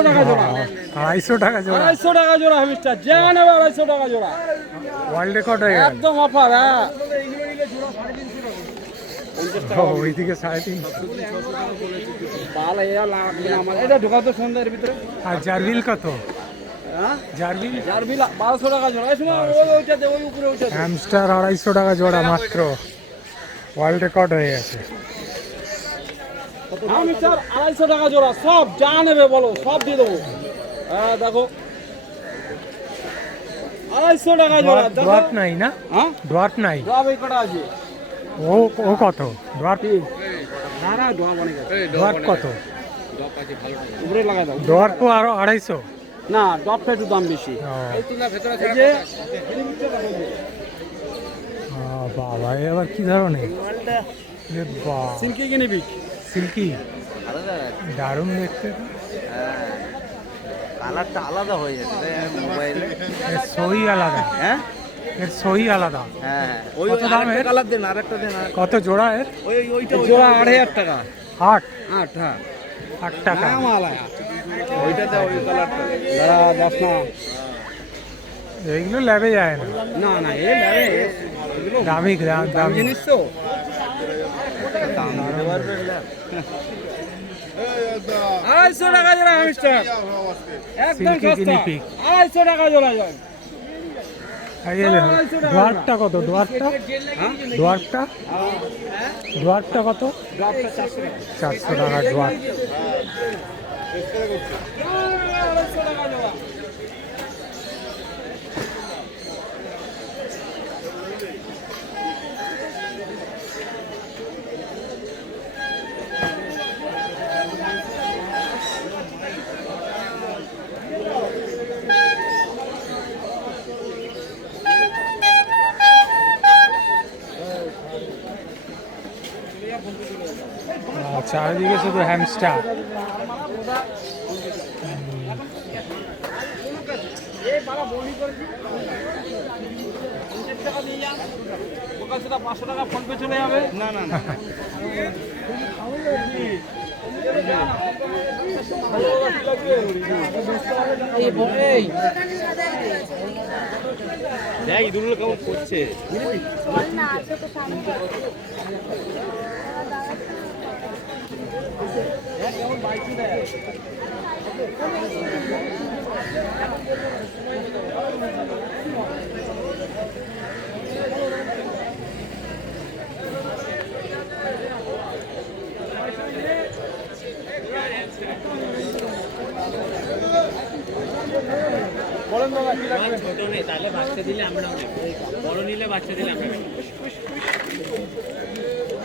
আড়াইশো টাকা জোড়া। আড়াইশো টাকা জোড়া। আড়াইশো টাকা জোড়া হ্যামিস্টার যে নেবে আড়াইশো টাকা জোড়া। ওয়ার্ল্ড রেকর্ড হয়ে একদম অফার হ্যাঁ। ওইদিকে সাড়ে তিনশো। এটা ঢোকা তো সন্ধ্যের ভিতরে। আর জারবিল কত? হ্যাঁ। হ্যামস্টার আড়াইশো টাকা জোড়া মাত্র। ওয়ার্ল্ড রেকর্ড হয়ে গেছে। হ্যামিস্টার আড়াইশো টাকা জোড়া সব যা নেবে বলো সব দিয়ে দেবো। হ্যাঁ দেখো। আড়াইশো টাকা জোড়া ডোয়ার্ট নাই না? হ্যাঁ? ডোয়ার্ট নাই? ড্রপ এই কটা আছে? ও ও কত? ডোয়ার্ট না না ড্রপ অনেক আছে। ডোয়ার্ট কত? উপরে দাও। তো আরও আড়াইশো। না ড্রপটা একটু দাম বেশি। ও, এই যে বাবা এ আবার কি ধরনের? এ বা সিল্কি কিনে বিক। সিল্কি? দারুণ দেখতে। কালারটা আলাদা হয়ে যাচ্ছে মোবাইলে। এর সই আলাদা। হ্যাঁ? এর সই আলাদা। হ্যাঁ হ্যাঁ। ওই দাম এর? কালার দেন আরেকটা দেন আর কত জোড়া এর? ওই ওইটা জোড়া আড়াই হাজার টাকা। আট। আট হ্যাঁ। আট টাকা। না মালায়া ওইটাতে ওই কালারটা। দাঁড়া যাস না এইগুলো ল্যাবে যায় না। না না এ এগুলো দামি দাম। জিনিস তো। আড়াইশো টাকা জোড়া হ্যামস্টার একদম সস্তা। আড়াইশো টাকা জোড়া যায় কত? ডোয়ার্টটা হ্যাঁ ডোয়ার্টটা ডোয়ার্টটা কত? চারশো টাকা চারশো চারিদিকে শুধু হ্যামস্টার পাঁচশো টাকা ফোন পে চলে যাবে না না না দেখ ইঁদুরগুলো কেমন করছে বল না আছে তো সামনে বলেন দাদা কি লাগবে ছোট নেই তাহলে বাচ্চা দিলে আমরাও নেব বড় নিলে বাচ্চা দিলে আমরা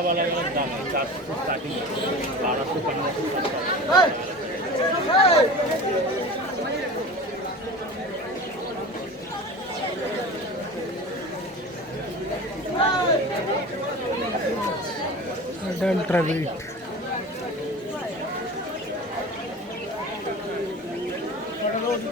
সব আলাদা আলাদা দাম চারশো স্টার্টিং বারোশো পনেরোশো adult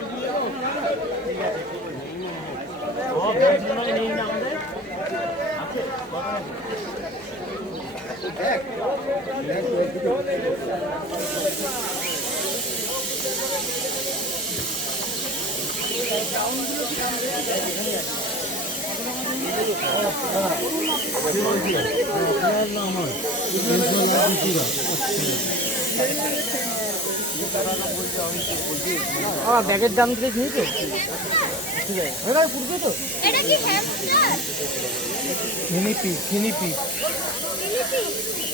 আমার ব্যাগের দাম দিয়ে নিয়ে তো ঠিক আছে পুরবে তো এটা কি hamster mini pig mini pig はい。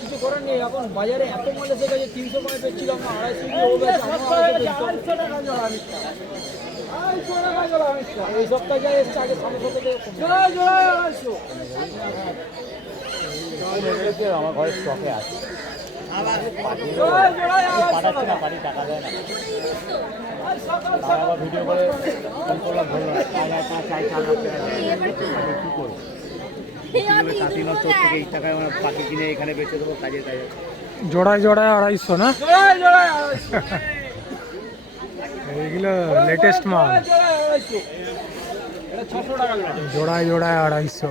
কিছু করার নেই, এখন বাজারে এত মাল এসে গেছে, তিনশো করে না আড়াইশো এই সপ্তাহে যা আমার ঘরে স্টকে আছে জোড়ায় না। পারি টাকা দেয় না আবার ভিডিও করে করলাম না চার লাখ টাকা। কি করব কাতি নষ্ট থেকে এই টাকায় আমরা পাখি কিনে এখানে বেচে দেবো কাজে কাজে জোড়ায় জোড়ায় আড়াইশো না? এইগুলো লেটেস্ট মাল। জোড়ায় আড়াইশো। এটা ছশো টাকা জোড়া জোড়ায় আড়াইশো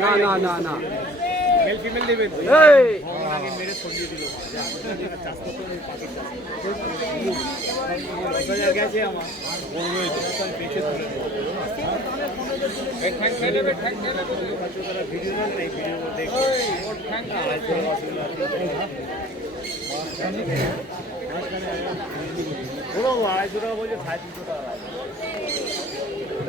না না না না। ওর আড়াইশো টাকা বলছে সাড়ে তিনশো টাকা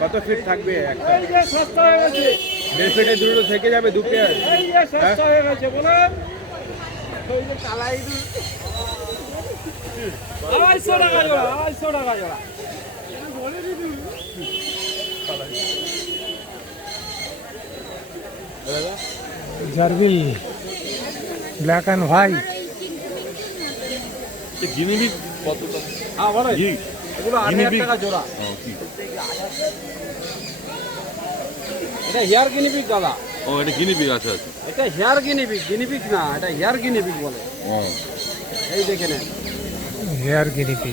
কত ফিট থাকবে? একটা। সস্তা হয়ে গেছে। দেড় ফিটে দুটো থেকে যাবে দু পেয়ার সস্তা হয়ে গেছে বলেন। আড়াইশো টাকা জোড়া আড়াইশো টাকা জোড়া। জার্বিল ব্ল্যাক অ্যান্ড হোয়াইট হ্যাঁ বলো এগুলো টাকা জোড়া। ও, কি? এটা হেয়ার গিনিপিক দাদা। ও এটা গিনিবিক আছে আছে এটা হেয়ার গিনিপিক গিনিপিক না এটা হেয়ার গিনিপিক বলে। ও। এই দেখে নেন। হেয়ার গিনিপি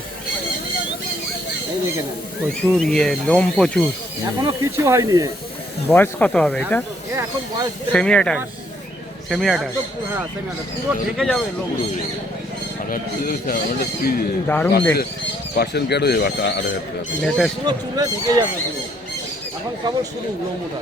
এই দেখে নেন। প্রচুর ইয়ে লোম প্রচুর। এখনও কিছু হয়নি। বয়স কত হবে এটা? এ এখন বয়স সেমি অ্যাটাক সেমি অ্যাটাক হ্যাঁ semi adult। পুরো ঢেকে যাবে লোক দারুণ দেখ। পার্সেন্ট গেট হয়ে যাবে আট হাজার টাকা। লেটেস্ট পুরো চুলে ঢেকে যাবে এখন কেবল শুরু লোম ওঠা